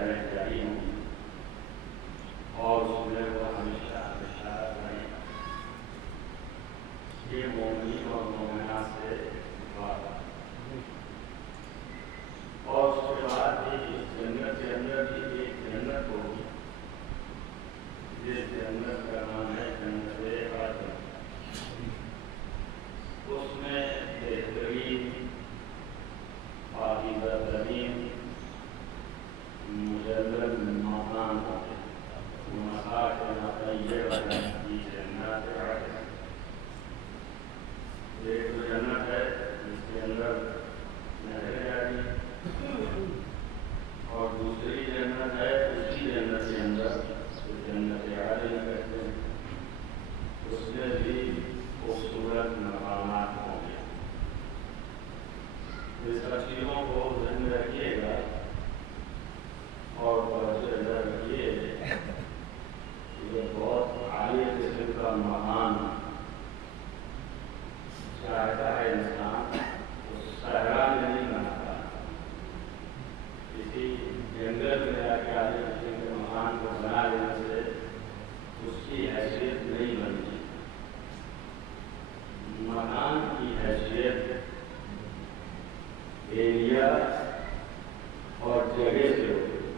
لہریں جاری ہوں اور اس میں وہ ہمیشہ ہمیشہ رہیں۔ یہ مومنین اور مومنات سے بات اور اس کے بعد اس جنت کے اندر بھی ایک جنت ہوگی جس جنت کا نام ہے جنت عدن۔ اس میں بہترین پاکیزہ ترین مجلل مکان ہوتے ہیں۔ مساکن طیبۃ فی جنات عدن۔ ایک تو جنت ہے جس کے اندر نہریں جاری اور دوسری جنت ہے اسی جنت کے اندر جنت عدن کہتے ہیں، اس میں بھی خوبصورت مقامات ہوں گے۔ اس سب چیزوں کو ذہن میں رکھیے گا اور توجہ رکھیے کہ یہ بہت عالی قسم کا مکان چاہتا ہے انسان اس صحرا میں نہیں بناتا، کسی جنگل میں جا کے عالی قسم کے مکان کو بنا لینے سے اس کی حیثیت نہیں بنتی۔ مکان کی حیثیت ایریا اور جگہ سے ہوتی ہے۔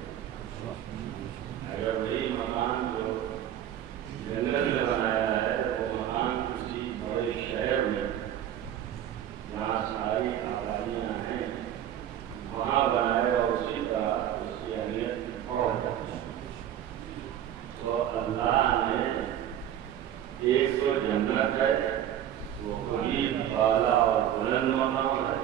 اگر وہی مکان جو جنگل میں بنایا ہے وہ مکان کسی بڑے شہر میں جہاں ساری آبادیاں ہیں وہاں بنائے اور اسی طرح اس کی اہمیت بڑھ جاتی ہے۔ تو اللہ نے ایک تو جنت ہے وہ بڑی بالا اور بلند مقام ہے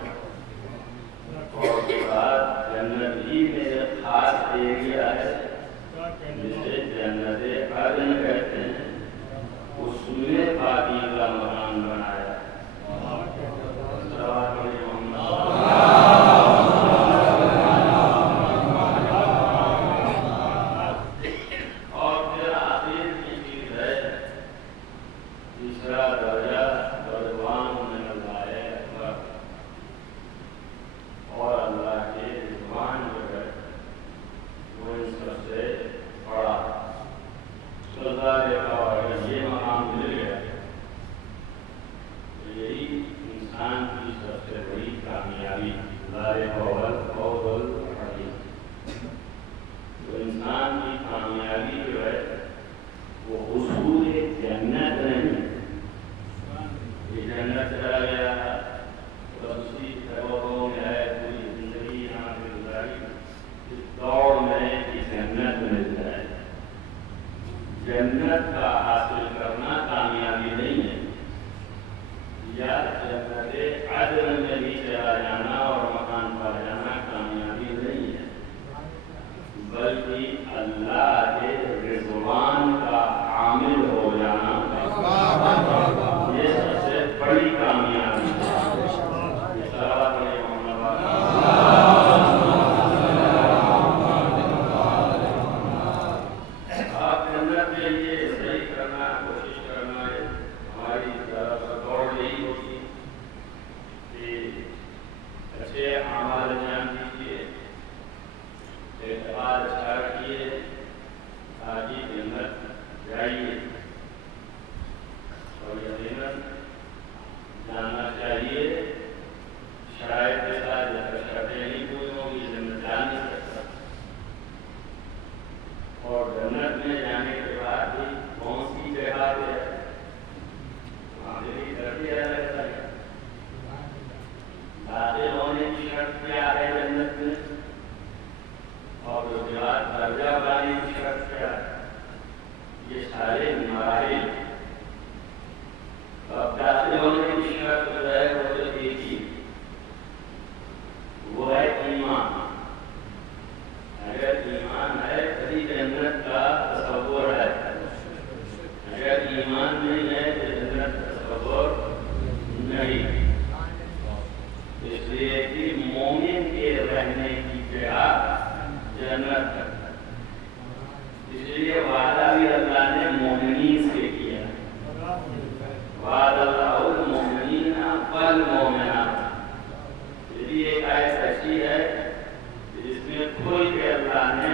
اور بعد جنت ہی میں ایک خاص ایریا ہے جسے جنت عدن کہتے ہیں، اس میں پاکیزہ مکان بنایا ہے۔ اور پھر آخر کی چیز ہے تیسرا درجہ رضوان من اللہ اکبر، اور اللہ کے رضوان جو ہے وہ ان سب سے بڑا سزا دیکھا اور اگر یہ مقام مل گیا تو یہی انسان کی سب سے بڑی کامیابی ذالک هو الفوز العظیم۔ تو انسان کی کامیابی جو ہے وہ حصول جنت نہیں، یہ جنت چلا گیا بس اسی طرحوں میں ہے پوری زندگی یہاں پہ گزاری، اس دوڑ میں کہ جنت مل جائے۔ جنت کا حاصل کرنا کامیابی نہیں ہے، یا جنت عدن میں بھی چلا جانا اور مکان پا جانا کامیابی نہیں ہے، بلکہ اللہ کے رضوان کا عامل ہو جانا یہ سب سے بڑی کامیابی ہے۔ آپ جنت کے لیے صحیح کرنا کوشش کرنا ہے، ہماری دوڑ یہی ہوگی کہ اچھے اعمال انجام دیجیے، اعتقاد اچھا رکھیے تاکہ جنت جائیے، اور یقیناً جاننا چاہیے شاید کے ساتھ جب تک شرطیں نہیں پوری ہوں گی جنت جا نہیں سکتا، اور جنت میں جانے کے بعد بھی کون سی جگہ ہے وہاں میری ترقی رہتا ہے۔ داخل ہونے کی شرط کیا ہے جنت میں، اور اس کے بعد درجہ پانے کی شرط کیا ہے، یہ سارے مراحل۔ اب داخل ہونے کی شرط جو ہے وہ تو ایک ہی، وہ ہے ایمان۔ اگر ایمان ہے تبھی جنت کا تصور ہے، اگر ایمان نہیں ہے تو جنت کا تصور نہیں۔ اس لیے کہ مومن کے رہنے کی جگہ جنت ہے، اس لیے وعدہ بھی اللہ نے مومنین سے کیا، وعد اللہ المؤمنین والمؤمنات۔ یہ ایک آیت ایسی ہے جس میں کھل کے اللہ نے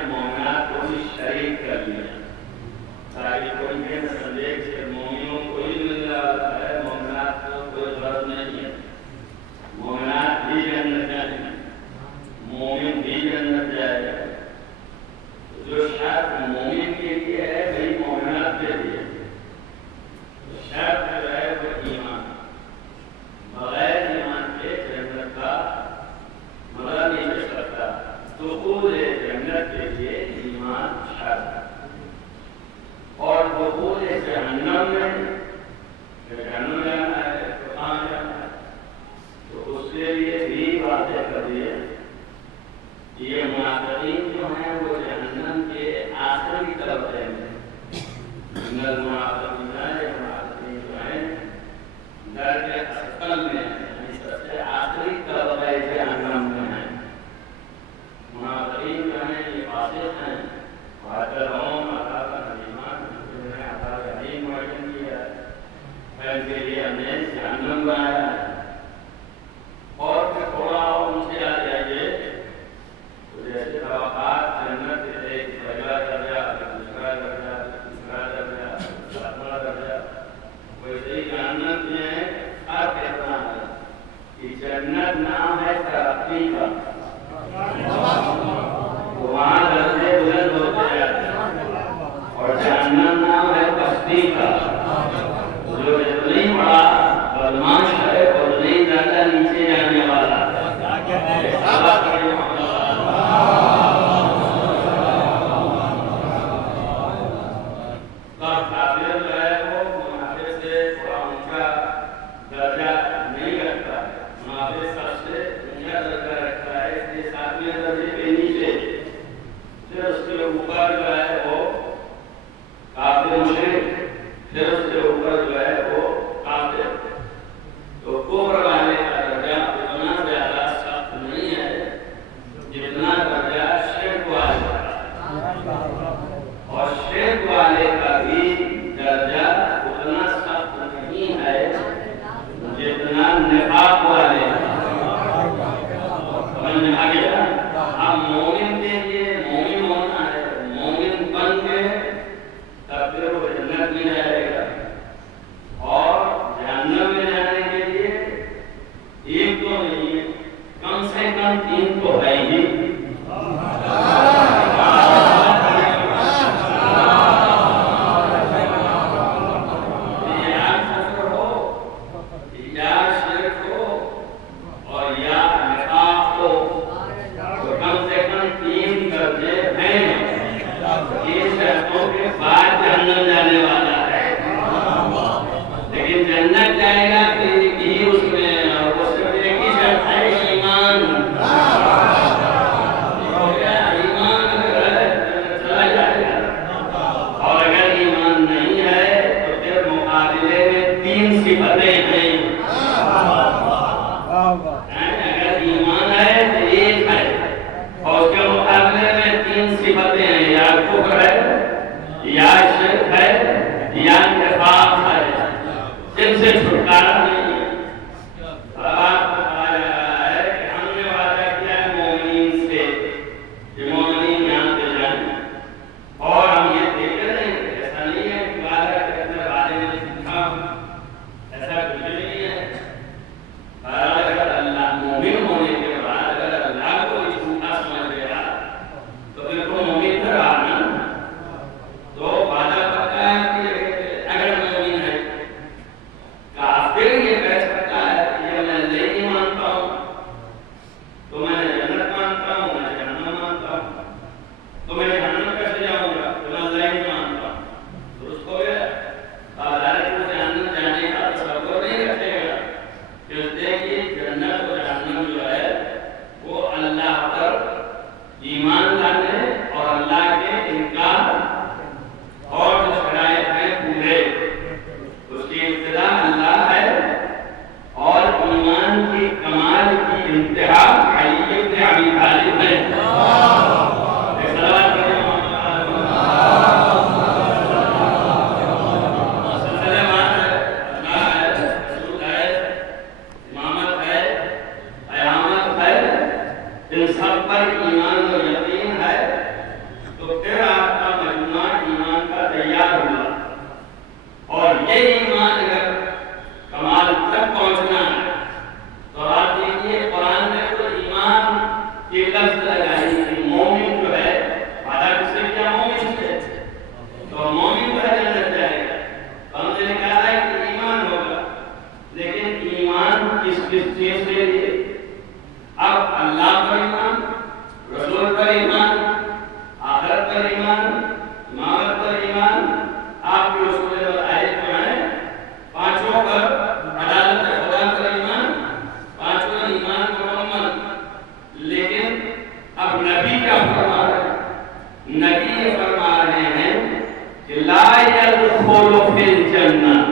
فی الجنت،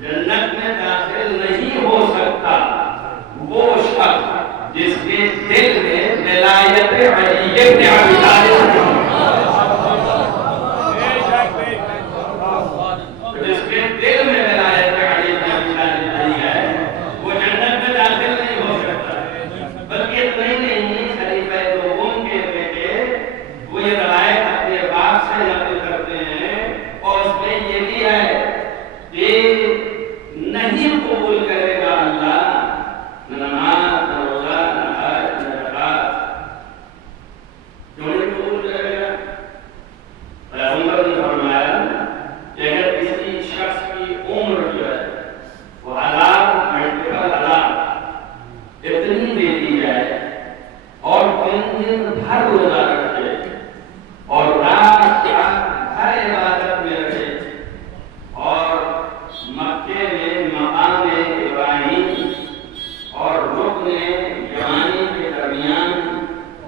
جنت میں داخل نہیں ہو سکتا وہ شخص جس کے دل میں ولایت علی ابن ابی طالب جس کے دل میں ولایت علی ابن ابی طالب نہیں ہے، وہ جنت میں داخل نہیں ہو سکتا۔ بلکہ اتنا ہی نہیں، خلیفہ دوم کے بیٹے وہ یہ روایت اپنے باپ سے نقل کرتے ہیں، اور اس میں یہ بھی ہے کہ نہیں قبول کرے گا اللہ نہ نماز نہ روزہ نہ حج نہ زکات۔ کیوں نہیں قبول کرے گا؟ پیغمبر نے فرمایا کہ اگر کسی شخص کی عمر جو ہے وہ 1000 ملٹیپل 1000 اتنی دے دی جائے اور دن بھر روزہ رکھے اور رات ہر عبادت میں رہے اور مکے میں مقام ابراہیم اور رکن یمانی کے درمیان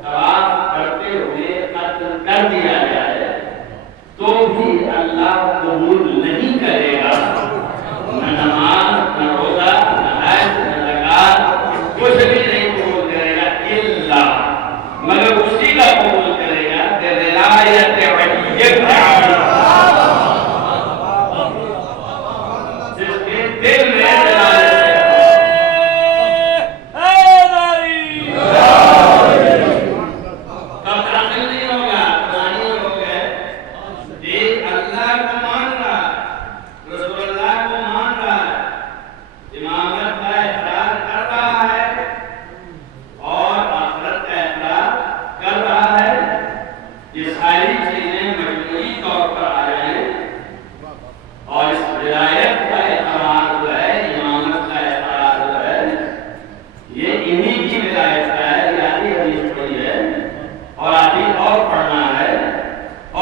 طواف کرتے ہوئے قتل کر دیا جائے تو بھی اللہ قبول نہیں کرے گا، نہ نماز نہ روزہ نہ حج نہ زکات، کچھ بھی نہیں قبول کرے گا الا مگر اسی کا قبول کرے گا کہ ولایت علی ابن ابی جس کے دل میں کب داخل نہیں ہوگا، پرانی ہو گئے ایک اللہ کو مان رہا ہے، رسول اللہ کو مان رہا ہے، امامت کا اقرار کر رہا ہے اور آخرت کا اقرار کر رہا ہے، یہ ساری چیزیں مجموعی طور پر آ رہے ہیں، اور اس ولایت کا اقرار جو ہے، امامت کا اقرار جو ہے، یہ انہی کی ولایت کا ہے، یعنی حدیث پڑھی ہے اور آدھی اور پڑھنا ہے،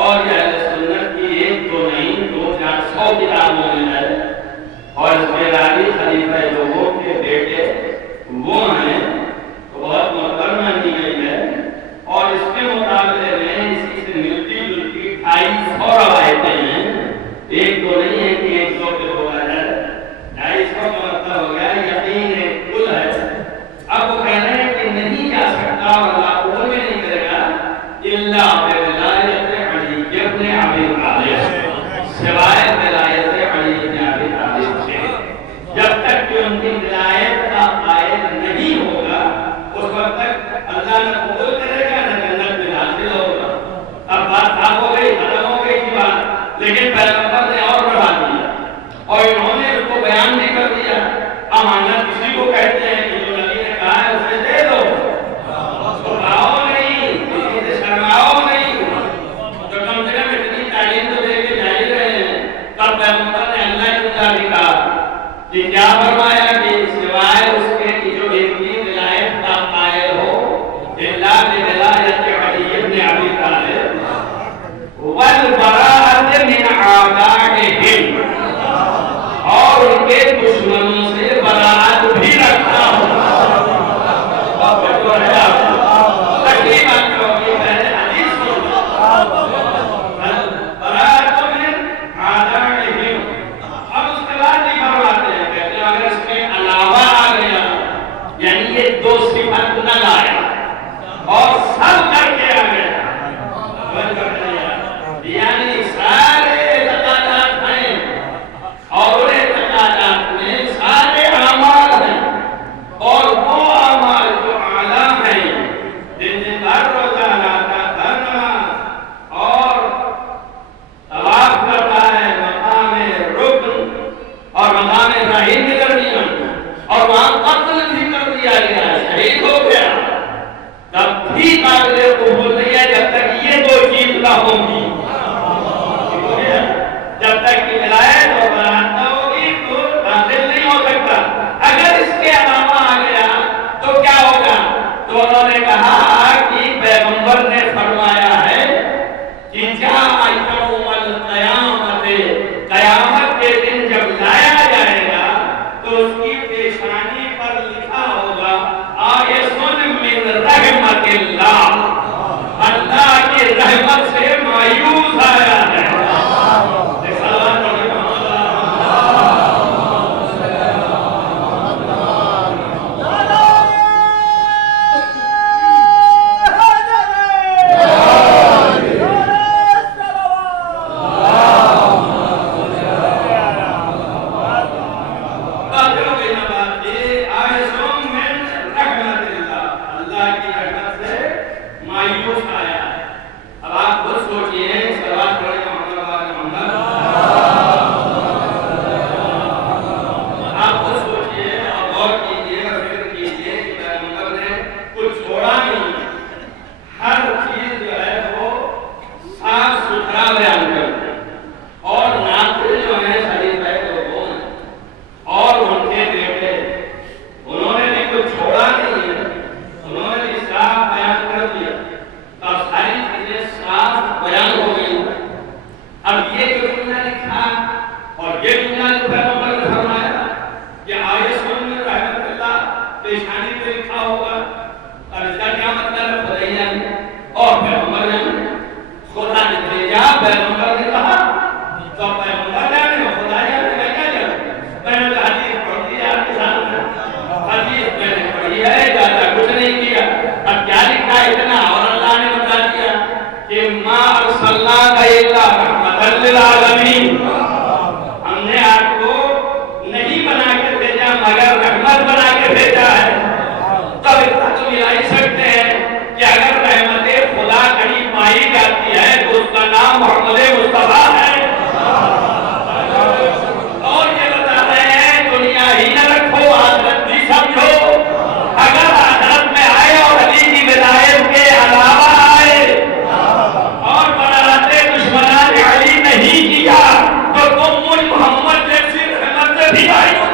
اور یہ اہل سنت کی ایک دو نہیں 200 کتابوں میں ہے، اور اس کے راوی خلیفہ دوم کے بیٹے وہ ہیں، تو بہت محترم مانی گئی ہے، اور اس کے مقابلے میں اسی سے ملتی جلتی 250 روایتیں ہیں، ایک دو نہیں ہے کہ ایک دو پہ ہوا ہے، 250 کا مطلب ہو گیا یقین کل ہے۔ اب وہ کہہ رہے ہیں کہ نہیں جا سکتا اور اللہ قبول بھی نہیں کرے گا الا بولایت علی ابن ابی طالب، سوائے ولایت علی ابن ابی طالب سے۔ جب تک کہ ان کی ولایت کا قائل نہیں ہوگا اس وقت تک اللہ نہ قبول کرے گا نہ جنت میں داخل ہوگا۔ اب بات صاف ہو گئی، ختم ہو گئی کی بات، لیکن پیغمبر نے اور بڑھا دیا اور انہوں نے اس کو بیان بھی کر دیا۔ امانت کسی کو کہتے ہیں کہ جو نبی نے کہا ہے اسے دے دو، چھپاؤ نہیں، کسی سے شرماؤ نہیں، جو کم سے کم اتنی تعلیم تو دے کے جا ہی رہے ہیں۔ تب پیغمبر نے اللہ کی طرح بھی کہا کہ کیا فرمایا کہ سوائے اس کے کہ جو ان کی ولایت کا قائل ہو الا بولایت علی ابن ابی طالب والبراءۃ من اعدائهم، اور ان کے دشمنوں سے براءت بھی رکھتا ہوں۔ تقریباً پہلے حدیث سن براءۃ من اعدائهم، اب اس کے بعد نہیں فرماتے ہیں، کہتے ہیں اگر اس کے علاوہ آ گیا یعنی یہ دو صفت نہ لایا اور سب کر کے آ گیا، یعنی سارے اعتقادات ہیں اور ان اعتقادات میں سارے اعمال ہیں، اور وہ اعمال جو اعلیٰ ہیں، جن سے ہر روزہ لاتا ہر نماز اور طواف کرتا ہے مقام رکن اور مقام ابراہیم کے درمیان، اور وہاں قتل بھی کر دیا گیا، شہید ہو گیا، تب بھی قابل قبول نہیں ہے جب تک یہ دو چیز نہ ہوں گی۔ جب تک کہ ولایت اور براءت نہ ہوگی تو داخل نہیں ہو سکتا۔ اگر اس کے علاوہ آ گیا تو کیا ہوگا؟ تو انہوں نے کہا کہ پیغمبر نے فرمایا ہے کہ جاء یوم القیامت، قیامت کے دن جب لایا جائے گا تو اس کی پیشانی پر لکھا ہوگا آیسن من رحمت اللہ، یہ جملہ جو پیغمبر نے فرمایا کہ آئے سن رحمت اللہ پیشانی پہ لکھا ہوگا، اور اس کا کیا مطلب ہے؟ خدائیہ نے اور پیغمبر نے، خدا نے بھیجا، پیغمبر نے کہا، تو پیغمبر نے خدائیہ نے کیا جانا؟ میں نے حدیث پڑھ دی آپ کے سامنے، حدیث میں نے پڑھی ہے، زیادہ کچھ نہیں کیا۔ اب کیا لکھا اتنا؟ اور اللہ نے بتا دیا کہ ما ارسلناک الا رحمۃ للعالمین، ہم نے آپ کو نہیں بنا کے بھیجا مگر رحمت بنا کے بھیجا ہے۔ تب اتنا تو ملا ہی سکتے ہیں کہ اگر رحمت خدا کہیں پائی جاتی ہے تو اس کا نام محمد مصطفیٰ ہے۔ اور یہ بتا رہے ہیں دنیا ہی نہ رکھو، آخرت بھی سمجھو۔ اگر آخرت میں آئے اور علی کی ولایت کے علاوہ آئے اور برارت دشمنان علی نہیں کیا تو تم مجھ محمد جیسی رحمت سے بھی آئی ہو۔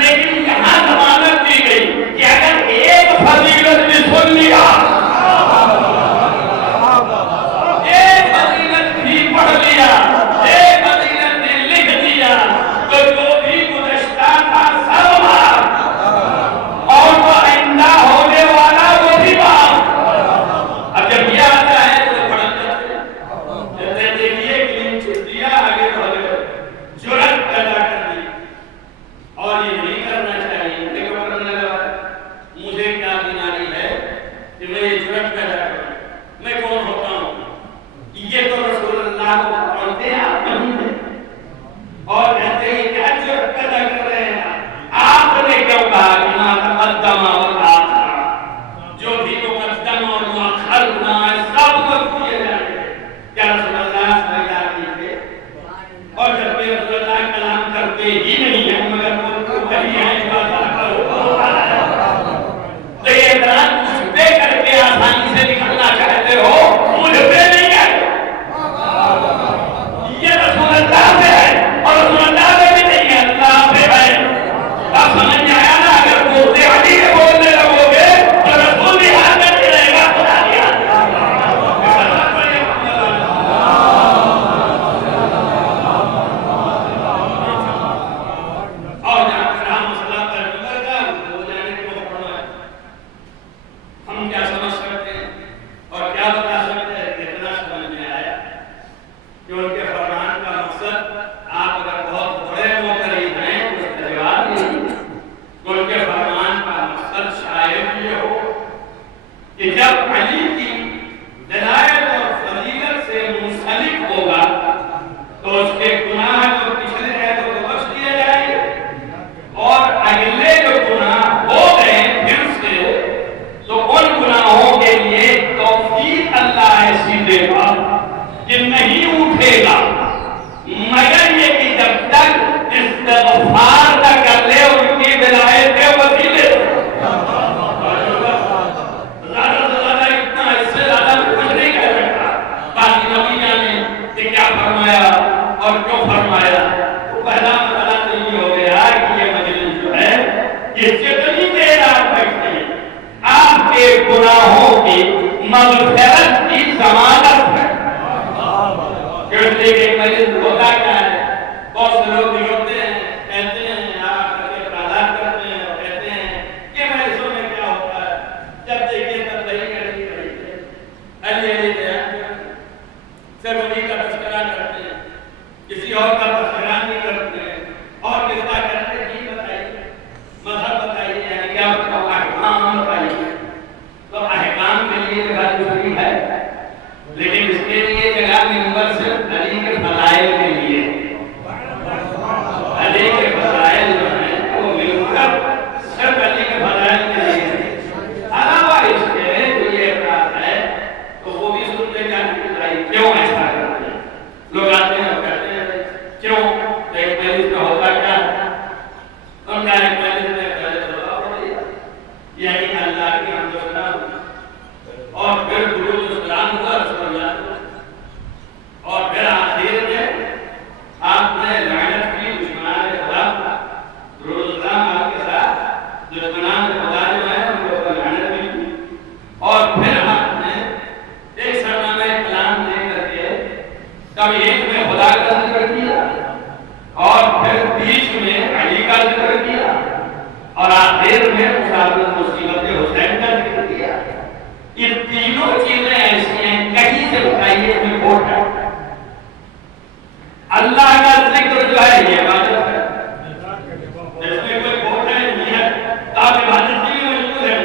لیکن یہاں ضمانت مغفرت کی ضمانت ہے. کہ مریض ہوتا کیا ہے؟ بہت سے لوگ بگڑتے ہیں، کہتے ہیں آپ کر کے پرادھان کرتے ہیں اور کہتے ہیں کہ مریضوں میں کیا ہوتا ہے، جب دیکھیں تب نہیں کریں گے، علی علی بیان کرتے، صرف انہیں کا تذکرہ کرتے ہیں، کسی اور کا تذکرہ نہیں کرتے ہیں. اور کس کا کرتے ہیں بتائیے، مذہب بتائیے، یعنی کیا بتاؤ، احکام بتائیے. تو احکام کے لیے جگہ ضروری ہے، لیکن اس کے لیے جگہ منبر صرف علی کے فضائل کے لیے. علی کے فضائل جو ہیں وہ منبر صرف علی کے فضائل کے لیے. علاوہ اس کے جو یہ اعتراض ہے تو وہ بھی سنتے جانے چاہیے کیوں ایسا کرتے ہیں. لوگ آتے ہیں اور کہتے ہیں کیوں ایک مریض کا ہوتا کیا ہے، ان کا ایک مریض نے پہلے صلاح پڑھ دیا، یعنی اللہ کی حمد و ثنا، اور پھر درود و سلام ہوا رسول اللہ، اور پھر آخر میں آپ نے لعنت کی دشمنان خدا، درود و سلام آپ کے ساتھ دشمنان خدا جو ہے ان کو لعنت بھی کی، اور پھر آپ نے ایک سرنامہ کلام دے کر کے کبھی ایک میں خدا کا ذکر کیا اور پھر بیچ میں علی کا ذکر کیا اور آخر میں مصابت مصیبت حسین کا ذکر کیا. یہ تینوں چیزیں ایسی ہیں، کہیں سے بتائیے میں کھوٹ ہے. اللہ کا ذکر جو ہے یہ عبادت ہے، اس میں کوئی کھوٹ نہیں ہے، آپ عبادت کی بھی موجود ہے.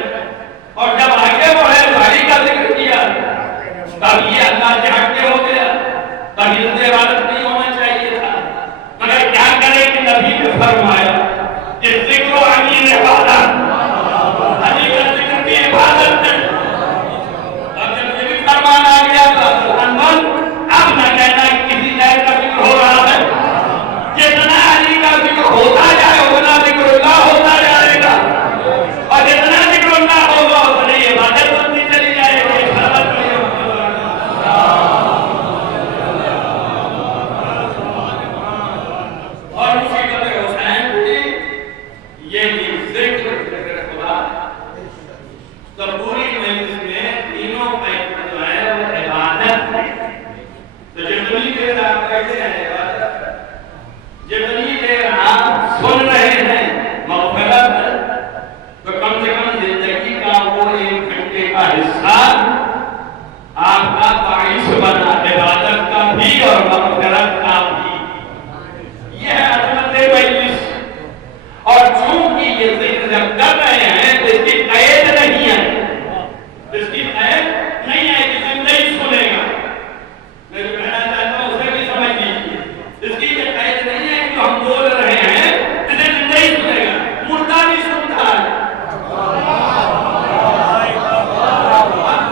اور جب آگے بڑھے تو علی کا ذکر کیا تب یہ اللہ سے ہٹ کے ہو گیا، تب یہ عبادت نہیں ہونا چاہیے تھا. مگر کیا کرے کہ نبی نے فرمایا کہ ذکر و علی عبادت، علی کا ذکر بھی عبادت ہے. فرمان آ گیا تو اب نہ کہنا کسی جائے کا ذکر ہو رہا ہے، جتنا علی کا ذکر ہوتا جائے اتنا ذکر اللہ ہوتا جائے گا، اور جتنا ذکر اللہ ہوگا اتنا یہ عبادت بنتی چلی جائے گی. اور مصیبت حسین کی یہ بھی ذکر خدا. تو پوری مجلس میں تینوں پہلو جو ہے وہ عبادت ہے. تو جتنی دیر آپ بیٹھے ہیں عبادت ہے، جتنی دیر آپ سن رہے ہیں مغفرت ہے. تو کم سے کم زندگی کا وہ 1 گھنٹے کا حصہ آپ کا باعث بنا عبادت کا بھی اور مغفرت کا بھی. یہ ہے عظمت مجلس. اور چونکہ یہ ذکر جب کر رہے ہیں تو اس کی قید نہیں ہے، اس کی قید نہیں ہے کہ زندگی سنے گا. میں جو کہنا چاہتا ہوں اسے بھی سمجھ لیجیے، اس کی یہ قید نہیں ہے کہ ہم بول رہے ہیں اسے زندگی سنے گا، مردہ بھی سنتا ہے.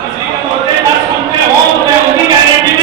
کسی کو مردے نہ سنتے ہوں تو میں ان کی گارنٹی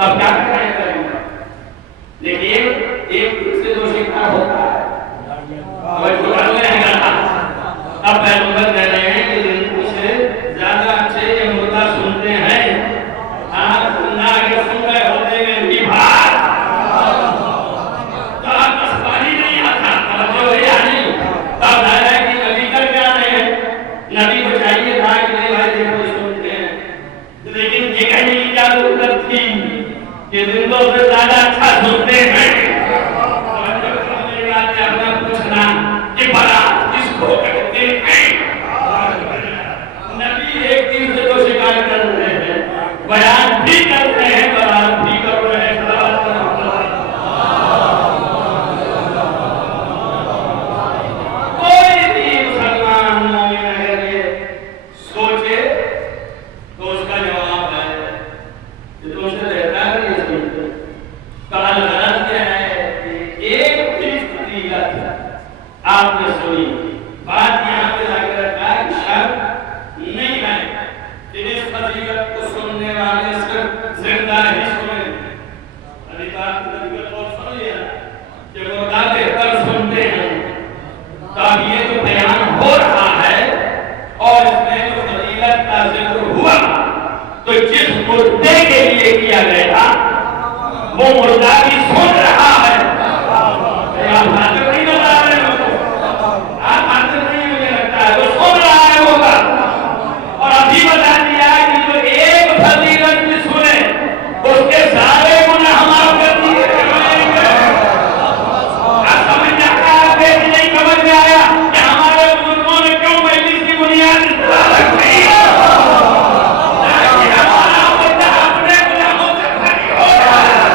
تب کیا کریں گے؟ دیکھیے ایک سے دو شکار ہوتا ہے، اب پیغمبر کہہ رہے ہیں کہ ان سے زیادہ اچھے یہ مردہ سنتے ہیں، آپ زندہ آگے سن رہے ہوتے ہیں بھی بھار تو آپ تسباری نہیں آتا، توجہ ہے یا نہیں؟ تب ظاہر ہے کہ نبی کر کیا رہے ہیں، نبی کو چاہیے تھا کہ نہیں بھائی دیکھو سنتے ہیں، لیکن یہ کہنے کی کیا ضرورت تھی کہ زندوں سے زیادہ اچھا سنتے ہیں؟ اپنا پوچھنا کہ برات کس کو کہتے ہیں؟ نبی ایک دن سے تو شکار کر رہے ہیں، بیان بھی کر رہے ہیں، برات بھی کر رہے ہیں۔ کوئی بھی مسلمان مومن اگر یہ سوچے تو اس کا جواب ہے کہ تم سے رہتا ہے یہ سوچتے کال غرض کیا ہے کہ ایک آپ نے سنی بات یہاں پہ لا کر رکھا ہے کہ شرط نہیں ہے کہ اس فضیلت کو سننے والے صرف زندہ ہی سنیں۔ ابھی بات فضیلت کو سن لیا کہ مردہ بہتر سنتے ہیں، تو اب یہ جو بیان ہو رہا ہے اور اس میں جو فضیلت کا ذکر ہوا تو جس مردے کے لیے کیا گیا وہ مردہ بھی سن رہا ہے۔ آپ حاضر نہیں بتا رہے آپ حاضر نہیں، مجھے لگتا ہے وہ سن رہا ہے ہوگا، اور ابھی بتا دیا کہ جو ایک فضیلت بھی سنے اس کے سارے گناہ معاف کر دیے جائیں گے۔ آپ سمجھ جاتا ہے کہ نہیں سمجھ میں آیا کہ ہمارے بزرگوں نے کیوں مجلس کی بنیاد اس طرح رکھی؟ تاکہ ہمارا بچہ اپنے گناہوں سے بھری ہو رہا ہے۔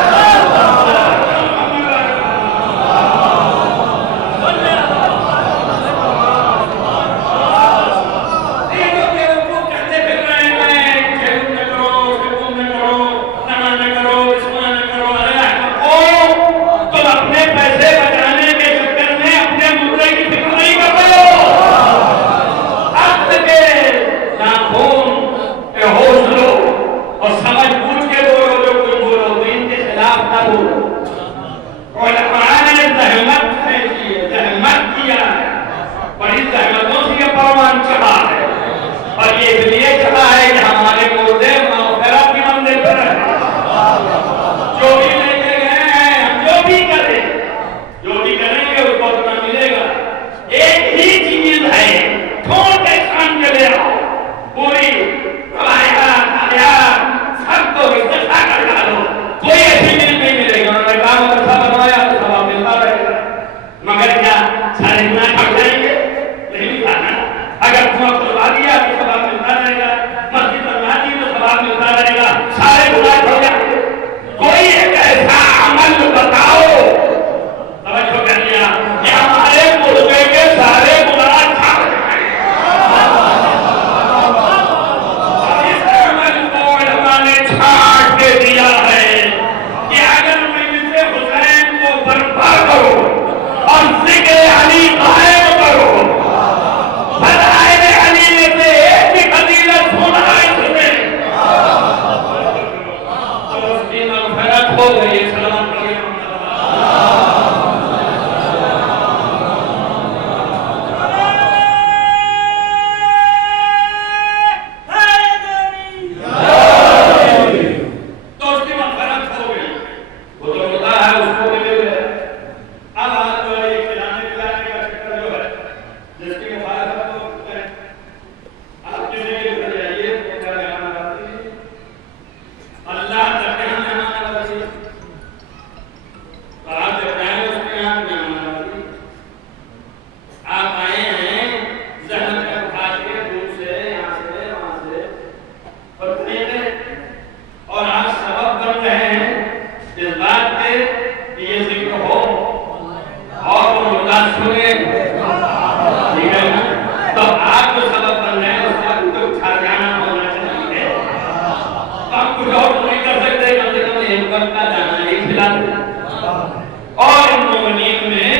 اور ان مومنین میں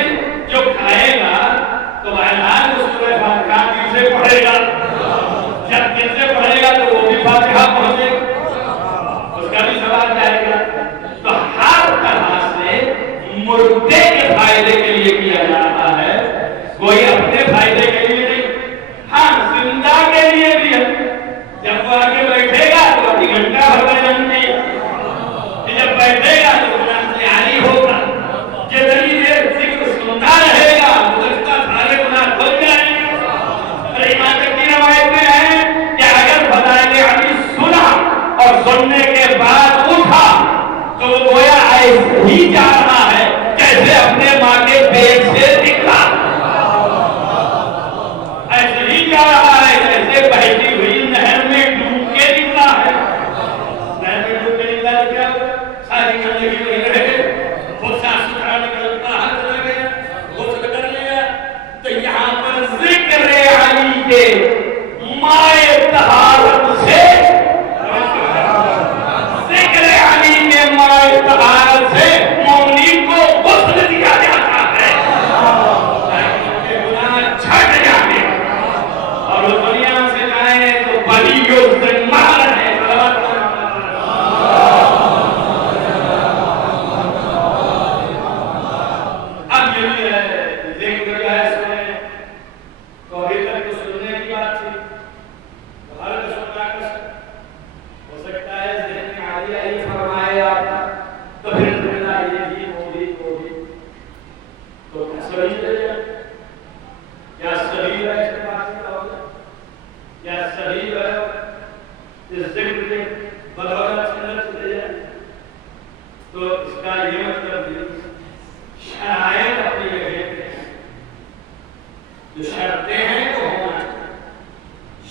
جو کھائے گا تو بہرحال اس سورہ فاتحہ دل سے پڑھے گا، جب دل سے پڑھے گا تو وہ بھی فاتحہ پڑھے گا، اس کا بھی ثواب جائے گا۔ مردے کے فائدے کے لیے کیا جا رہا ہے، کوئی اپنے فائدے کے لیے نہیں۔ ہاں زندہ کے لیے بھی ہے، جب وہ آگے بیٹھے گا تو ابھی گھنٹہ بھر بیان دیا، جب بیٹھے گا تو گناہ سے عاری ہوگا، جتنی دیر ذکر سنتا رہے گا گزشتہ سارے گناہ کھل جائیں گے۔ اور امام کی روایتیں ہیں کہ اگر فضائل علی سنا اور سننے کے بعد اٹھا تو وہ گویا ایسے ہی جا رہا ہے جیسے اپنے ماں کے پیٹ سے نکلا، ایسے ہی جا رہا ہے جیسے بہتی ہوئی نہر میں ڈوب کے نکلا ہے۔ نہر میں ڈوب کے نکلا تو کیا ہوا؟ ساری زندگی وہی رہ گئے، خود صاف ستھرا نکل باہر چلا گیا، غسل کر لیا۔ تو یہاں پر ذکر علی کے مائے طہارت سے، ذکر علی کے مائے طہارت سے مومنین کو غسل دیا جاتا ہے تاکہ ان کے گناہ چھٹ جانے اور وہ دنیا سے جائیں تو بلی سے مار رہے۔ اب یہ بھی ہے ذکر جو ہے سنے تو ابھی تک تو سننے کی بات تھی، تو ہر سننا ہو سکتا ہے ذہن میں عالیہ ہی فرمائے آپ تو پھر سننا یہ بھی وہ بھی تو صحیح ہے یا صحیح ہے، اس بات کا ہوگا یا صحیح ہے اس ذکر کے بدولت سنت لے جائے تو اس کا یہ مطلب شرائط اپنی جگہ پہ ہیں، جو شرطیں ہیں وہ ہونا چاہیے۔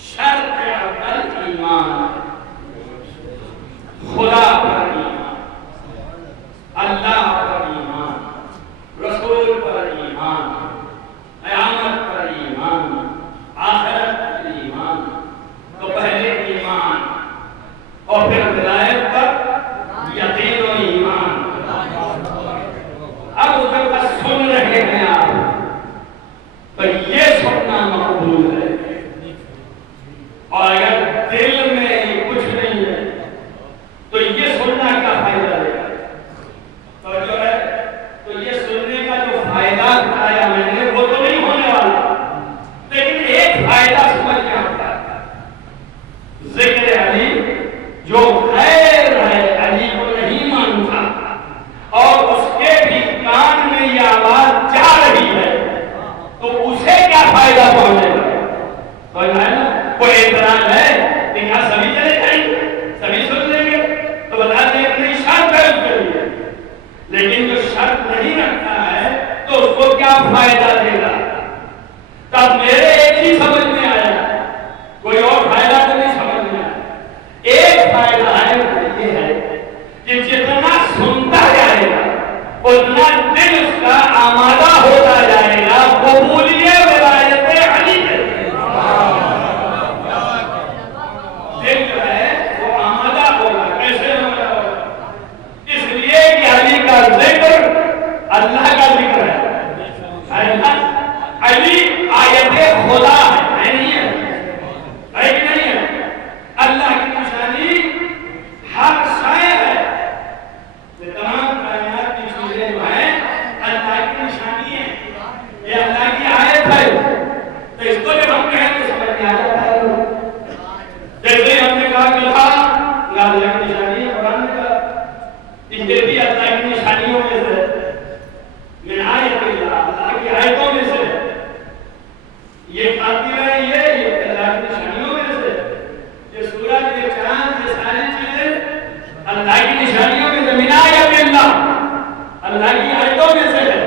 شرط اول ایمان، خدا پر ایمان، اللہ پر ایمان، رسول پر ایمان، قیامت پر ایمان، آخرت پر ایمان۔ تو پہلے ایمان اور پھر ولایت پر یقین و ایمان۔ اب ادھر کا سن رہے ہیں آپ تو یہ سننا مقبول ہے، اور اگر دل میں کچھ نہیں ہے تو یہ سننا کا فائدہ دے گا۔ تو جو ہے تو یہ سننے کا جو فائدہ بتایا میں نے وہ تو نہیں ہونے والا، لیکن ایک فائدہ سمجھ میں آتا ہے، ذکر علی جو غیر ہے، علی کو نہیں مانتا اور اس کے بھی کان میں یہ آواز جا رہی ہے تو اسے کیا فائدہ پہنچے گا؟ تو ہے نا کوئی اعتراض ہے کہ کیا سبھی چلے جائیں گے، سبھی سن لیں گے؟ تو بتا دیں اپنی شرط ہے اس کے لیے، لیکن جو شرط نہیں رکھتا ہے تو اس کو کیا فائدہ دے گا؟ تب میرے ایک ہی سمجھ میں آیا، کوئی اور فائدہ تو نہیں سمجھ میں آیا۔ ایک فائدہ ہے وہ یہ ہے کہ جتنا سنتا جائے گا اتنا دل اس کا آمادہ ہوتا جائے گا قبولیت ولایت علی کے لیے۔ دل جو ہے وہ آمادہ ہوگا، کیسے آمادہ ہوگا؟ اس لیے کہ علی کا ذکر اللہ کا ذکر ہے، علی آیت خدا ہے نہیں ہے کہ نہیں ہے؟ اللہ کی نشانی ہر شے ہے، یہ تمام کائنات کی چیزیں جو ہیں اللہ کی نشانی ہے، یہ اللہ کی آیت ہے۔ تو اس کو جب ہم کہیں تو سمجھ میں آ جاتا ہے، جیسے ہم نے کہا کہ اللہ کی نشانی ہے، قرآن نے کہا یہ بھی اللہ کی نشانیوں میں سے من آیت اللہ، اللہ کی آیتوں میں سے یہ خاطر ہے، یہ اللہ کی نشانیوں میں سے، یہ سورج، یہ چاند، یہ ساری چیزیں اللہ کی نشانیوں میں سے، من آیت اللہ، اللہ کی آیتوں میں سے ہے۔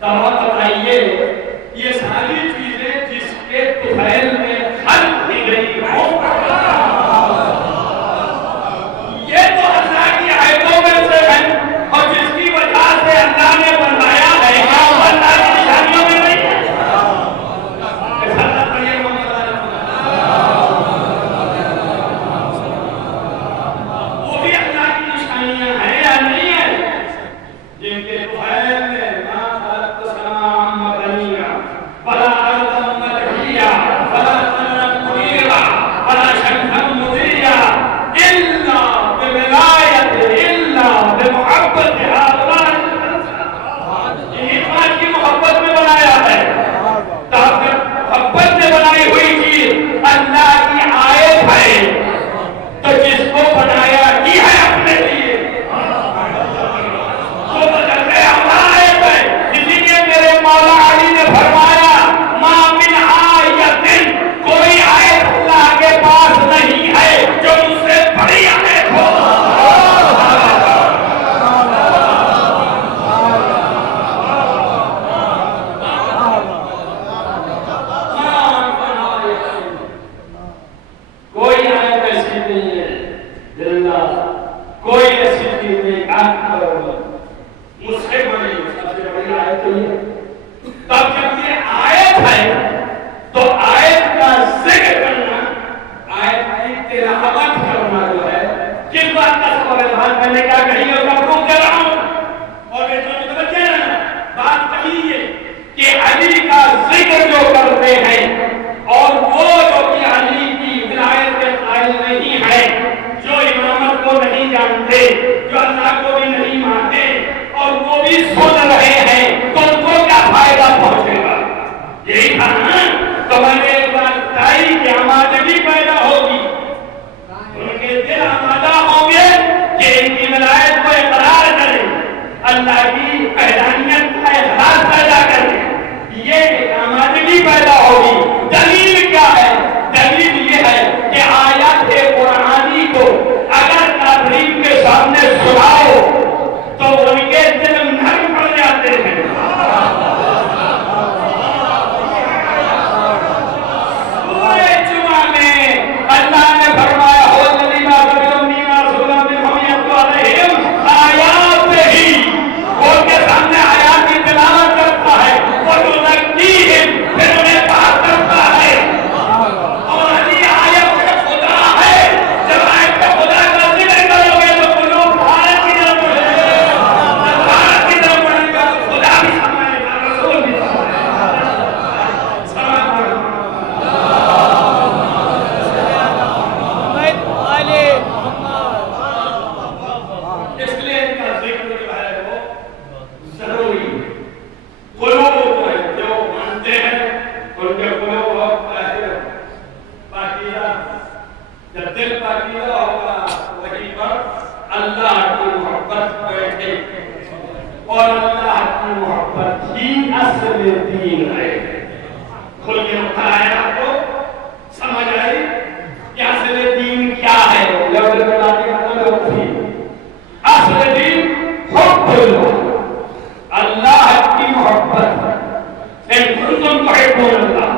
تب آپ بتائیے یہ ساری چیزیں جس کے طفیل میں خلق کی گئی ہوں یہ تو اللہ کی آیتوں میں سے ہے۔ کرتے ہیں، اور وہ جو کہ علی کی ولایت کے قائل نہیں ہے، جو امامت کو نہیں جانتے، جو اللہ کو بھی نہیں مانتے، اور وہ بھی سن رہے ہیں، تو ان کو کیا فائدہ پہنچے گا؟ یہی تھا نا؟ تو میں نے ایک بات بتائی کہ آمادگی پیدا ہوگی، ان کے دل آمادہ ہوں گے کہ ان کی ولایت کو اقرار کریں، اللہ کی وحدانیت کا احساس پیدا کریں، یہ ایک آمادگی پیدا ہوگی۔ دلیل کیا ہے؟ دلیل یہ ہے کہ آیات قرآنی کو اگر کافرین کے سامنے سناؤ تو ان کے دل نرم پڑ جاتے ہیں۔ سورہ جمعہ میں اللہ نے فرمایا ہو الذین آمنوا رسولا منہم یتلو علیہم آیات ہی، وہ ان کے سامنے آیات کی تلاوت کرتا ہے، وَيُزَکِّیہم، پھر انہیں پاک کرتا ہے۔ اور علی آیت کا خدا ہے، جب آیت کا خدا کا ذکر کرو گے تو قلوب بھارت کی طرف بڑھے گا، جب بھارت کی طرف بڑھے گا تو خدا بھی سمائے گا، رسول بھی سمائے گا۔ سلام علیکم۔ اس لیے ان کا ذکر جو ہے وہ ضروری ہے۔ قلوب ہے جو مانتے ہیں ان کے قلوب بہت طاہر پاکیزہ، جب دل پاکیزہ ہوگا وہیں پر اللہ کی محبت بیٹھے، اور اللہ کی محبت ہی اصل دین ہے۔ کھل کے بتایا آپ کو سمجھ آئی کہ اصل دین کیا ہے؟ لوگ بتاتے ہیں اصل دین حب اللہ، اللہ کی محبت۔ ان کنتم تحبون اللہ،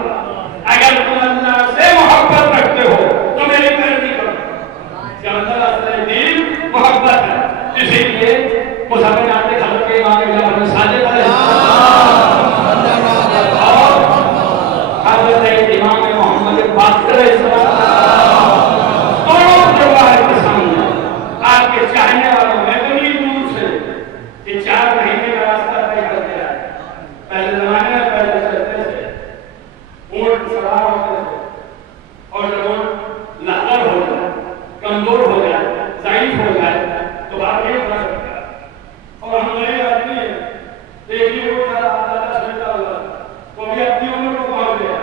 اگر تم اللہ سے محبت رکھتے ہو تو میری پیروی کرو، کہ اللہ اصل دین محبت ہے۔ اسی لیے وہ سب جانتے حضرت امام جعفر صادق علیہ السلام اور حضرت امام محمد باقر علیہ السلام دونوں جواہر کے سامنے آپ کے چاہنے والوں میں اتنی دور سے کہ 4 مہینے کا راستہ طے کرتے آئے۔ پہلے زمانے میں پہلے چلتے تھے، اونٹ سوار ہوتے تھے، اور جب اونٹ لاغر ہو جائے، کمزور ہو جائے، ضعیف ہو جائے تو باہر نہیں اٹھا سکتا، اور ہم نئے آدمی ہیں، ایک ہی اونٹ آتا سنتا ہوا وہ بھی اپنی عمر کو پہنچ گیا،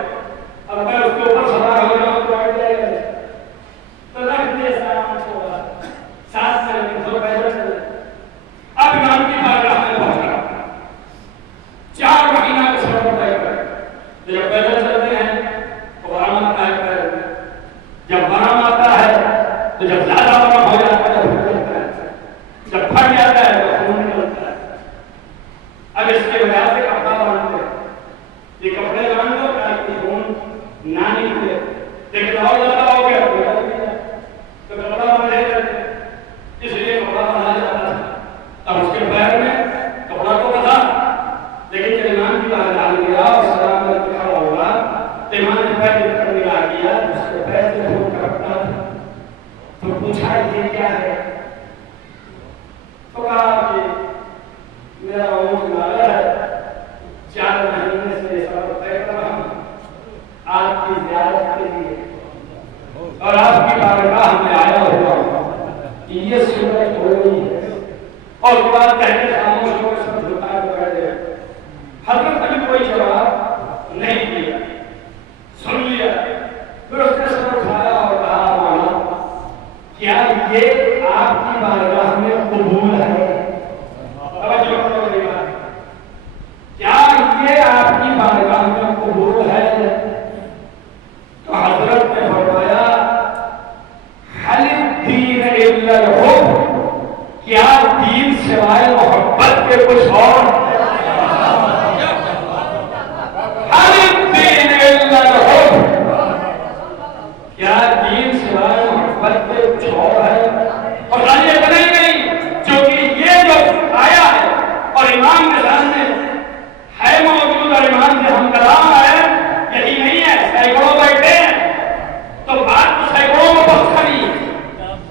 اب میں اس کے اوپر سوار ہو جاؤں تو آگے جائے گا، تو رکھ دے سلام کو ساتھ سے تو پیدل چلے۔ اب امام کی بارگاہ میں پہنچا، 4 مہینہ کا سفر طے کرے، جب پیدل چلتے ہیں تو ورم آتا ہے پیر میں، جب ورم آتا ہے تو جب زیادہ ورم ہو جاتا ہے تو پھٹ جاتا ہے، جب پھٹ جاتا ہے تو خون نکلتا ہے۔ اب اس کے وجہ سے کپڑا باندھتے ہیں، یہ کپڑے باندھ دو تاکہ خون نہ نکلے، لیکن اور زیادہ ہو گیا تو کپڑا باندھے جاتے ہیں، اس لیے کپڑا باندھا جاتا ہے۔ اب اس کے پیر میں کپڑا تو بندھا، لیکن جب امام کی بارگاہ میں گیا اور سلام کر کے کھڑا ہوا تو امام نے پیر پر نگاہ کیا، اس کے پیر سے خون ٹپکتا تھا، تو پوچھا یہ کیا ہے؟ تو کہا کہ میرا اونٹ لاغر ہے، 4 مہینے سے سفر طے کر رہا ہوں آپ کی زیارت کے لیے، اور آپ کی بارگاہ میں آیا ہوا ہوں، یہ صورت ہو رہی ہے۔ اور بات کہنے خاموش ہو سب جھکا کے بیٹھ گئے۔ حضرت نے کوئی جواب نہیں دیا، سن لیا، پھر اس نے سر اٹھایا اور کہا مولانا کیا یہ آپ کی بارگاہ میں قبول ہے؟ توجہ کرو میری بات، کیا یہ آپ کی بارگاہ میں قبول ہے؟ تو حضرت نے فرمایا حل الدین الا الحب، کیا دین سوائے محبت کے کچھ اور؟ حل الدین الا الحب، کیا دین سوائے محبت کے کچھ اور ہے؟ اور خالی اتنا ہی نہیں، چونکہ یہ جو آیا ہے اور امام کے سامنے ہے موجود اور امام سے ہم کلام آئے، یہی نہیں ہے، سینکڑوں بیٹھے ہیں، تو بات تو سینکڑوں کو بخش کری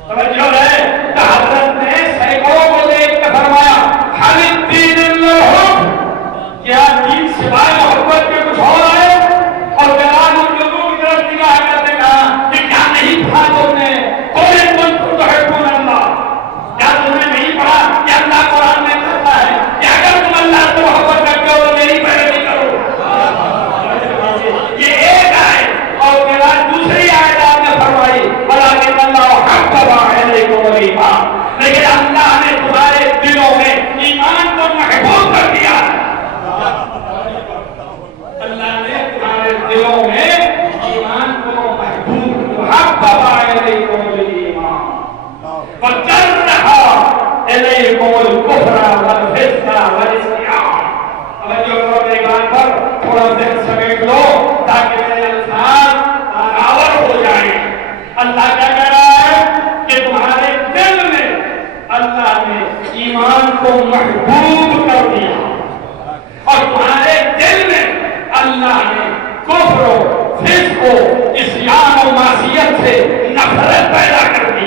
توجہ ہے، تو حضرت نے سینکڑوں کو دیکھ کے فرمایا حل الدین الا الحب، لو تاکہ میرے الفاظ برابر ہو جائیں. اللہ کیا کہہ رہا ہے کہ تمہارے دل میں اللہ نے ایمان کو محبوب کر دیا اور تمہارے دل میں اللہ نے کفر و فسق و عصیان و معصیت سے نفرت پیدا کر دی.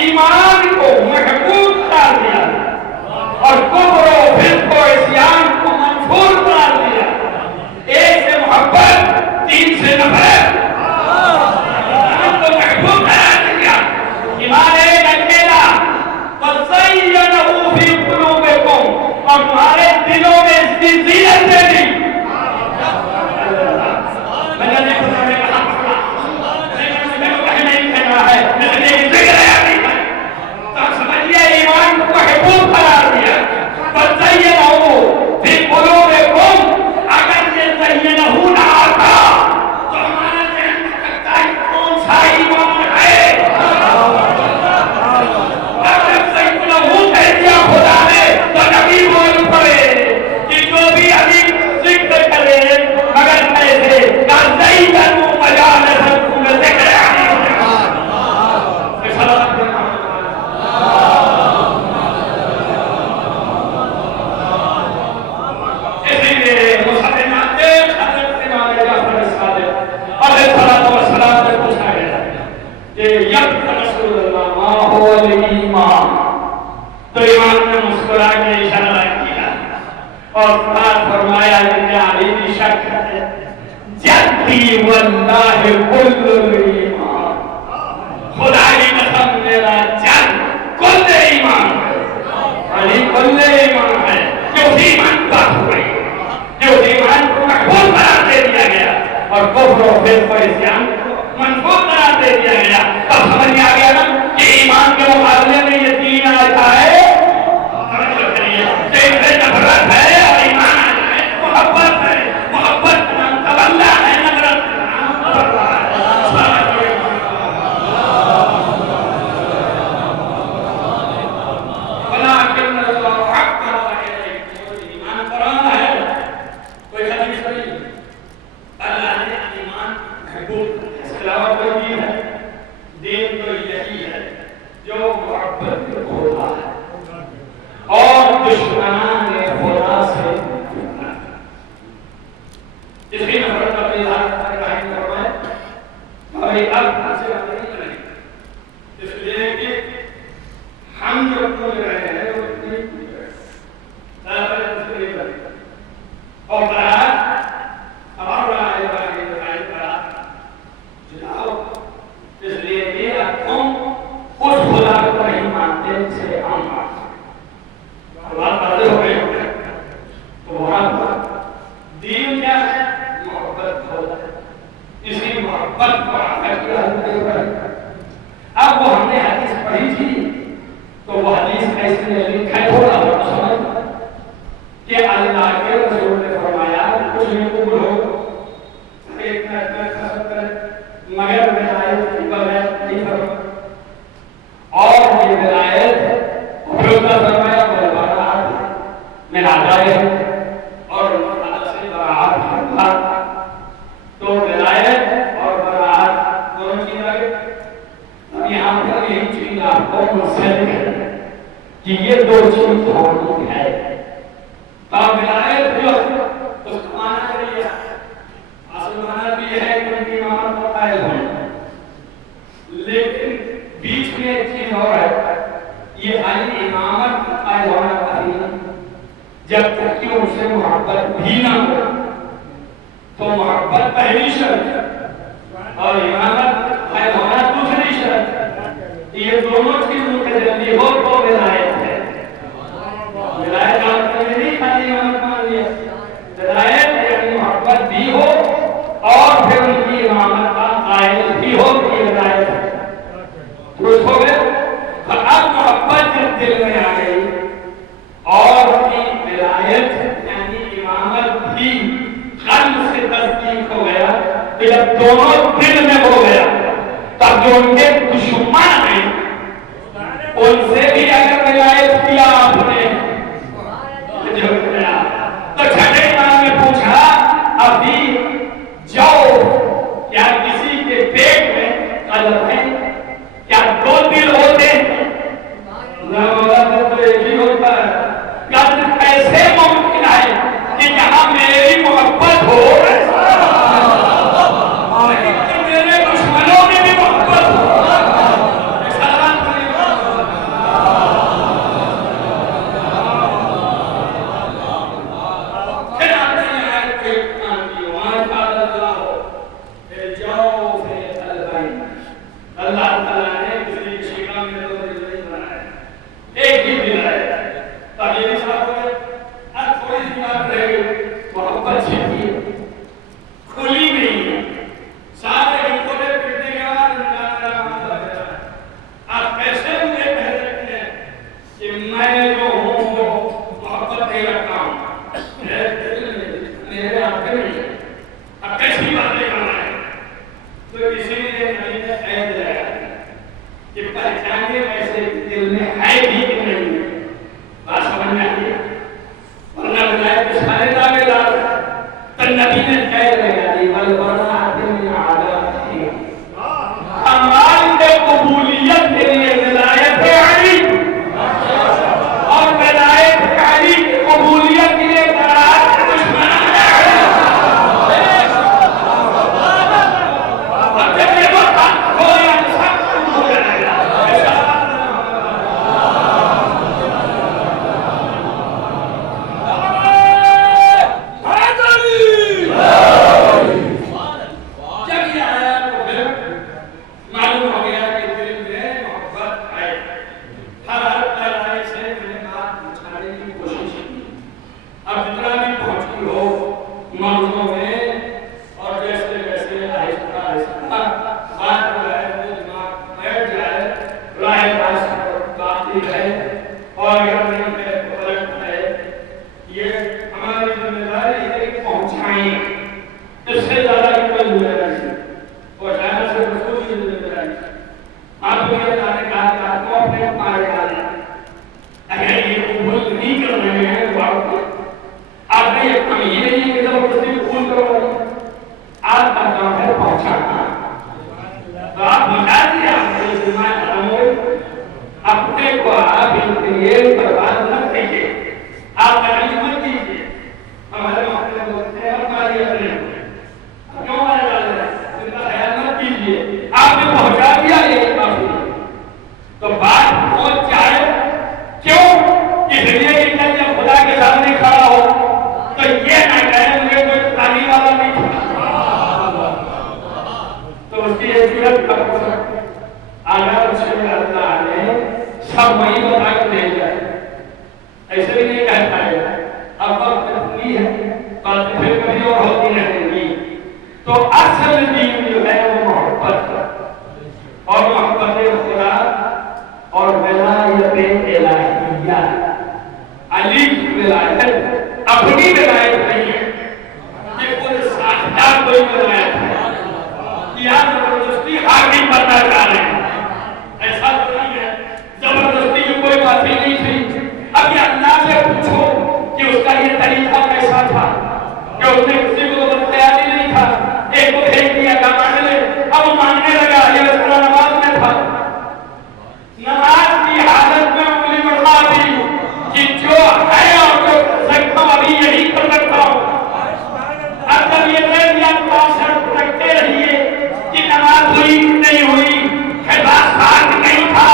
ایمان کو محبوب قرار دیا اور کفر و فسق و عصیان کو منفور قرار دیا. ایک سے محبت، تین سے نفرت. ایمان کو محبوب قرار دیا. ایمان ایک اکیلا وَزَيَّنَهُ فِي قُلُوبِكُمْ اور تمہارے دلوں میں اس کی زینت دے دی. تو ایمان نے مسکرا کے اشارہ کیا اور فرمایا کہ کیا علی شک ہے جدی واللہ کل ایمان. خدا کی قسم میرا جد کل ایمان ہے. علی کل ایمان ہے. جو ایمان بات ہو گئی جو ایمان کو محفوظ قرار دے دیا گیا اور کفر و فسق و عصیان کو منفور قرار دے دیا گیا. تب سمجھ میں آ گیا نا کہ ایمان کے مقابلے میں یہ دین آتا ہے نفرت ہے اور ایمان ہے محبت ہے. محبت تولہ ہے نفرت ایمان قرآن ہے. کوئی حدیث نہیں. اللہ نے ایمان محبوب اس کے علاوہ کوئی دین ہے. دین تو یہی ہے جو محبت میں ہوتا ہے اور دشمنان خدا سے اس کی نفرت کا اظہار کرائیں فرمائے بھائی اب سے نہیں کریں اس لیے کہ ہم جو پوچھ رہے ہیں وہ اتنی پوچھ رہے ہیں اور برات ہمارا رائے برات جناب اس لیے کہ تم اس خدا کو نہیں مانتے جسے ہم مانتے. بات باتیں ہو گئی تو وہاں دین کیا ہے؟ محبت ہوتا ہے. اسی محبت کو اب وہ ہم نے حدیث پڑھی تھی تو وہ حدیث ایسے لکھا ہے تھوڑا بہت سمجھ کہ اللہ کے رسول نے فرمایا کچھ بھی قبول ہو ایک مگر ولایت کی بغیر نہیں فرما اور یہ ولایت فرمایا میرا ہے اور اللہ سے براعت کرتا تو ولایت اور براعت دونوں چیز آگے. اب یہاں پر یہی چیز آپ کو مسئلہ ہے کہ یہ دو چیز ہونی ہے. تو ولایت جو اس کا معنی کریے اصل معنی بھی یہ ہے کہ ان کی امامت کو قائل ہونا لیکن بیچ میں ایک چیز اور ہے یہ خالی امامت کو قائل ہونا کافی نہیں جب تک کہ ان سے محبت بھی نہ ہو. تو محبت پہلی شرط اور امامت قائل ہونا دوسری شرط. یہ دونوں چیز متجلی ہو تو ولایت ہے. ولایت آپ نے نہیں خالی امامت مان لیا. ولایت یعنی محبت بھی ہو اور پھر ان کی امامت کا قائل بھی ہو کہ ولایت ہے. درست ہو گئے. اب محبت جب دل میں آ گئی اور ولایت یعنی امامت بھی قلب سے تصدیق ہو گیا تو جب دونوں دل میں ہو گیا تب جو ان کے دشمن ہیں ان سے بات جو ہے وہ دماغ بیٹھ جائے راہ راست پر باقی رہے اور اگر نہیں ہے تو غلط ہے. یہ ہماری ذمہ داری ہے کہ پہنچائیں. اس سے زیادہ کی کوئی ذمہ داری نہیں. پہنچانا سے رسول کی ذمہ داری. آپ کو یہ جانے کہا کہ آپ کو اپنے مارے ڈالیں. اگر یہ قبول نہیں کر رہے ہیں تو آپ نے یہ کام یہ نہیں کہ زبردستی قبول کرو. آپ کا کام ہے پہنچانا. تو آپ بتا دیں آپ کے ذمہ ختم ہو. اپنے کو آپ ان کے لیے برباد نہ کیجیے. آپ تکلیف مت دیجیے. ہمارے محفل بولتے ہیں ہماری اپنے کیوں مارے ڈال رہے ہیں ان کا خیال مت کیجیے. آپ نے پہنچا دیا یہ کافی. تو بات پہنچ جائے کیوں اس لیے کہ کل جب خدا کے سامنے کھڑا ہو تو یہ نہ کہے مجھے کوئی تعلیم والا نہیں تھا. تو اس کی حیثیت کا اگر اس میں اللہ نے سب وہی بتا کے دے جائے ایسے بھی نہیں کہہ پائے گا. اب وقت نہیں ہے بات پھر کبھی اور ہوتی رہیں گی. تو اصل دین جو ہے وہ محبت اور محبت خدا اور ولایت الہیہ. علی کی ولایت اپنی ولایت نہیں ہے. یہ کوئی ساختہ کوئی ولایت ہے یا زبردستی حاکم بننا چاہ رہے ہیں. ایسا تو نہیں ہے. زبردستی کی کوئی بات ہی نہیں تھی. اب یہ اللہ سے پوچھو کہ اس کا یہ طریقہ کیسا تھا کہ اس نے کسی کو بتایا ہی نہیں تھا. ایک کو بھیج دیا کہ مان لے. اب وہ ماننے لگا. یہ رسول نماز میں تھا. نماز کی حالت میں انگلی بڑھا دی کہ جو ہے اور جو سکتا ہوں ابھی یہی کر سکتا ہوں. اب جب یہ کہہ دیا تو آپ شرط رکھتے رہیے کہ نماز ہوئی نہیں ہوئی. خلاف ساتھ نہیں تھا.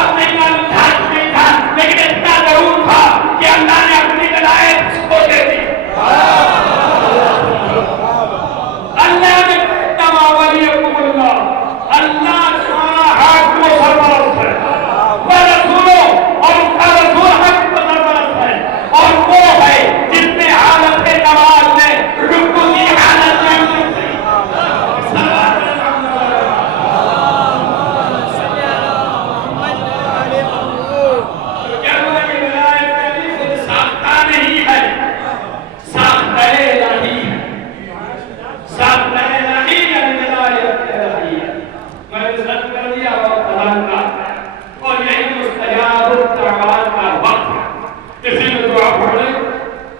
اب نہیں معلوم تھا نہیں تھا لیکن اتنا ضرور تھا کہ اللہ نے اپنی ولایت اس کو دے دی. اللہ نے تمام ولیکم اللہ. اللہ تمہارا حق و سرپرست ہے. وہ رسولوں اور اس کا رسول حق و سرپرست ہے. اور وہ ہے جس نے حالت نماز میں رکوع کی حالت میں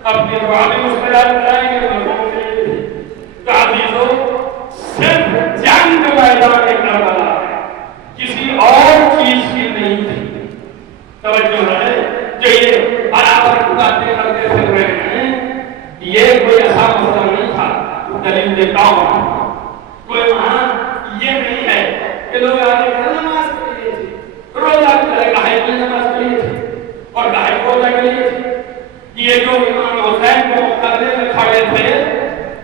اپنی دعا بھی مستجاب کرائیں گے. تعزیزو صرف جنگ میدان کربلا ہے. کسی اور چیز کی نہیں تھی. توجہ ہے جو یہ برابر کی باتیں کرتے پھر رہے ہیں. یہ کوئی ایسا مسئلہ نہیں تھا. دلیل دیتا ہوں. کوئی وہاں یہ نہیں ہے کہ لوگ آگے نماز کے لیے تھے. روزہ گاہے کی نماز کے لیے تھے اور گاہے روزہ کے لیے تھے. یہ جو امام حسین کو مقابلے میں کھڑے تھے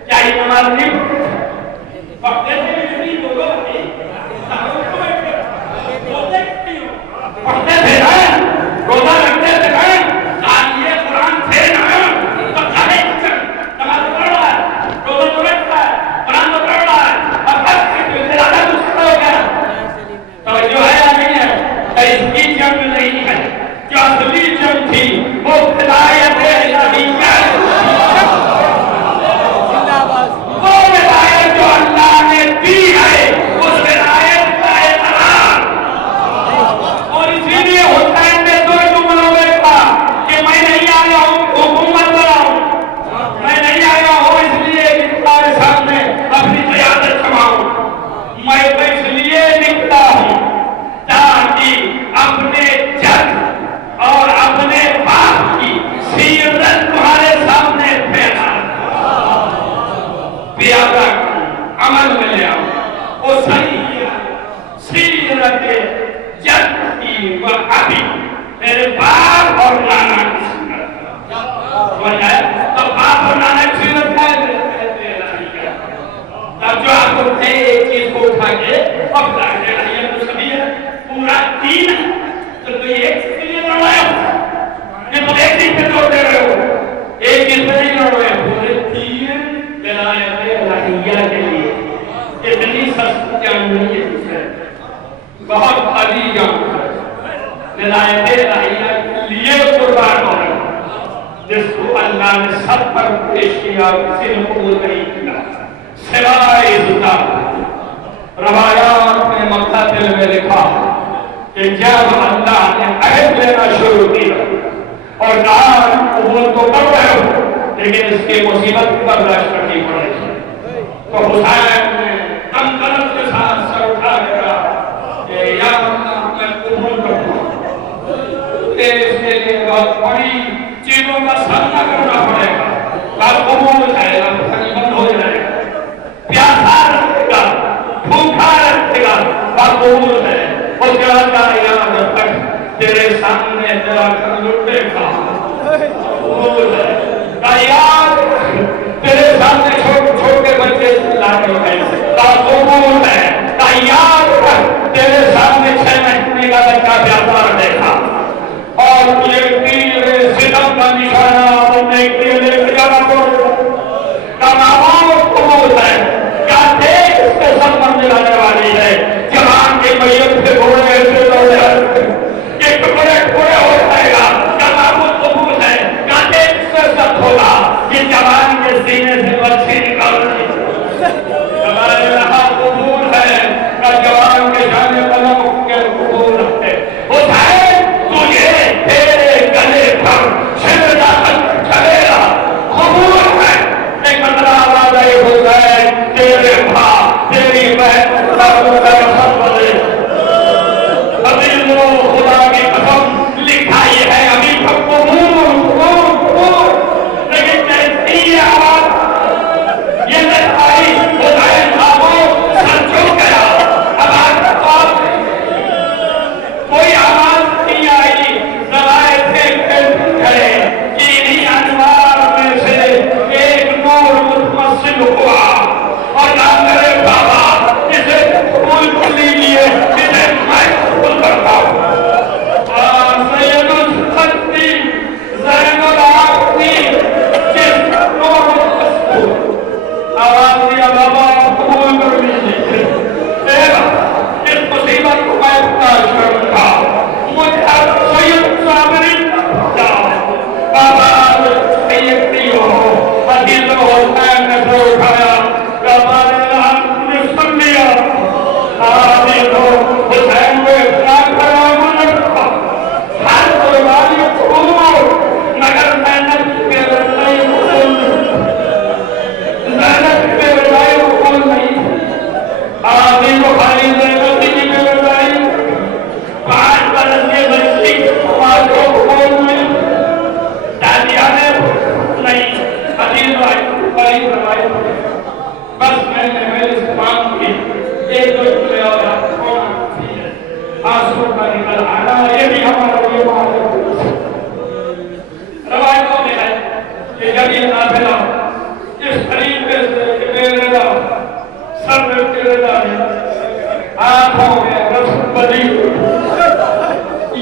کیا یہ نماز نہیں پڑھتے تھے؟ نہیں بولو پڑھتے تھے روزہ رکھتے تھے. یہ قرآن تھے نا تو کھڑے نماز پڑھ رہا ہے. روزہ تو رکھتا ہے. قرآن تو پڑھ رہا ہے. اب بس زیادہ مشکل ہو گیا. توجہ ہے یا نہیں ہے؟ اس کی جنگ نہیں ہے. جو اصلی جنگ تھی وہ ولایت الہیہ. وہ ولایت جو اللہ نے دی ہے اس ولایت کا اعتراف. اور اسی لیے حسین نے دو جملوں میں کہا کہ میں نہیں آیا ہوں حکومت بناؤں. میں نہیں آیا ہوں اس لیے کہ تمہارے سامنے اپنی قیادت سنبھالوں. میں اس لیے نکلا ہوں تاکہ اپنے جد اور اپنے باپ کی سیرت تمہارے سامنے پیادہ عمل میں لے آؤں. وہ صحیح سیرت جد کی و ابھی میرے باپ اور نانا کی سیرت. تو باپ اور نانا کی سیرت ہے. تب جو آپ کو ایک چیز کو اٹھا کے اب لانے رہی ہے تو سبھی ہے پورا دین ہے. تو کوئی ایک چیز کے لیے لڑ رہے ہو. یہ تو ایک چیز پہ جوڑ دے رہے ہو. ایک چیز پہ نہیں لڑ رہے ہو. پورے دین ولایت الہیہ کے لیے. اتنی سستی جان نہیں ہے، بہت عالی جان ہے، ولایت الہیہ کے لیے قربان ہو رہا جس کو اللہ نے سب پر پیش کیا کسی نے قبول نہیں کیا سوائے زندہ۔ روایات میں مقاتل میں لکھا کہ جب اللہ نے عہد لینا شروع کیا اور کہا قبول تو کر رہے ہو لیکن اس کی مصیبت برداشت کرنی پڑے گی، تو حسین نے امکنت کے ساتھ سر اٹھا لیا کہ یا اللہ میں قبول کرتا ہوں، اس کے لیے بہت بڑی چیزوں کا سامنا کرنا پڑے گا، بات قبول ہو جائے گا، بند ہو جائے گا، پیاسا رکھے گا، بھوکا رکھے گا، بات قبول ہے۔ اس کے بعد کہا یا جب تک تیرے سامنے تیرا گھر لٹے گا قبول ہے، تیار تیرے سامنے چھوٹے بچے لانے ہیں بات قبول ہے، تیار تیرے سامنے 6 مہینے کا بچہ پیاسا رہے گا اور یہ تیر ستم کا نشانہ بننے کے لیے لے جانا پڑے گا، تمام قبول ہے، کیا دیکھ اس کے سب منزل آنے والی ہے، جوان کے میت سے گھوڑے ایسے دوڑے یہ ٹکڑے ٹکڑے ہو جائے گا، تمام قبول ہے، کیا دیکھ اس سے سب ہوگا، یہ جوان کے سینے سے بچی نکل رہی ہمارے یہاں قبول ہے، کہ جوان کے جانے قلم کے قبول رکھتے حسین تجھے تیرے گلے پر شہدہ چلے گا قبول ہے، ایک مطلب آواز آئی حسین تیرے بھا تیری بہن خدا کی قسم لکھا یہ ہے ابھی تک قبول لیکن کہتی ہے آواز یہ لکھائی حسین صاحبوں سر چھوٹ گیا، اب کوئی آواز نہیں آئی، روایت ہے کہ انہی انوار میں سے ایک نور متمثل ہوا اور نام میرے بابا اسے قبول کر لیجیے، اسے میں قبول کرتا ہوں۔ سید الخطی زین العابدین جس نور متمثل آواز دیا بابا قبول کر لیجیے، اس مصیبت کو میں برداشت کروں گا، مجھے سید صابرین بابا سید نہیں ہو عزیز و حسین نے سر اٹھایا، بابا نے سن لیا عزیز و حسین کو اختیار کرا رکھا ہر قربانی قبول مگر محنت کے رضائی قبول محنت کے رضائی قبول نہیں، عزیز و خالی زینتی کی کے رضائی 5 برس کے بچی آج کو قبول نہیں، دادیانے نہیں، عزیز و خالی رضائی بس میں نے میرے استعمال کی ایک دو جملے اور آنسو کا نکل آنا، یہ بھی ہمارا یہ روایتوں میں ہے کہ جب یہ نافلہ اس طریقے سے کہ میرے رضا سر کے رضا ہے آنکھوں میں رسم بدی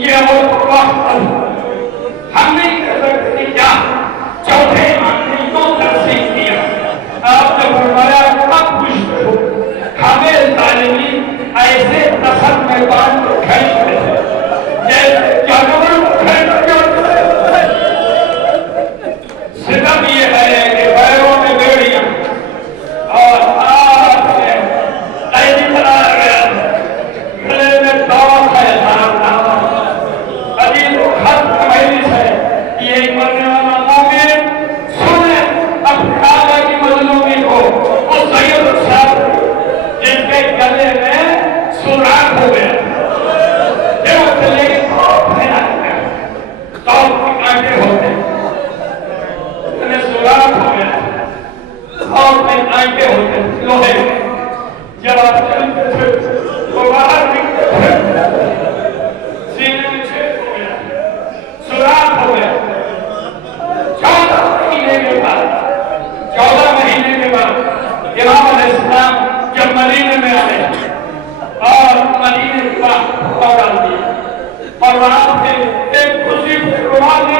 یہ وہ وقت ہم نہیں کہہ سکتے کیا چوتھے ایمان نے کیوں ترسیم کیا، آپ نے فرمایا اب خوش ہو ہمیں ظالمی ایسے نسل میں باندھ کو کھینچتے ہیں جیسے جانور کو کھینچتے ہیں، ستم یہ ہے کہ پیروں میں بیڑیاں اور ہاتھ میں قیدی بنایا گیا، گلے میں داغ ہے عزیز و خط مجلس ہے، یہ ایک مرنے والا مومن سنیں اپنے آقا کی مظلومی کو، وہ سید صاحب جن کے گلے میں سوراخ ہو گیا، جو چلے گی خوف پھیلا گیا، خوف کے کانٹے ہوتے انہیں سوراخ ہو گیا، خوف میں کانٹے ہوتے لوہے جب آپ چلتے تھے تو باہر نکلتے تھے سینے میں چھید ہو گیا، سوراخ ہو گیا، 14 مہینے کے بعد امام علیہ السلام جب مدینے میں آئے اور مدینے کے بعد ڈال دیا اور وہاں پہ ایک خوشی سے روحانی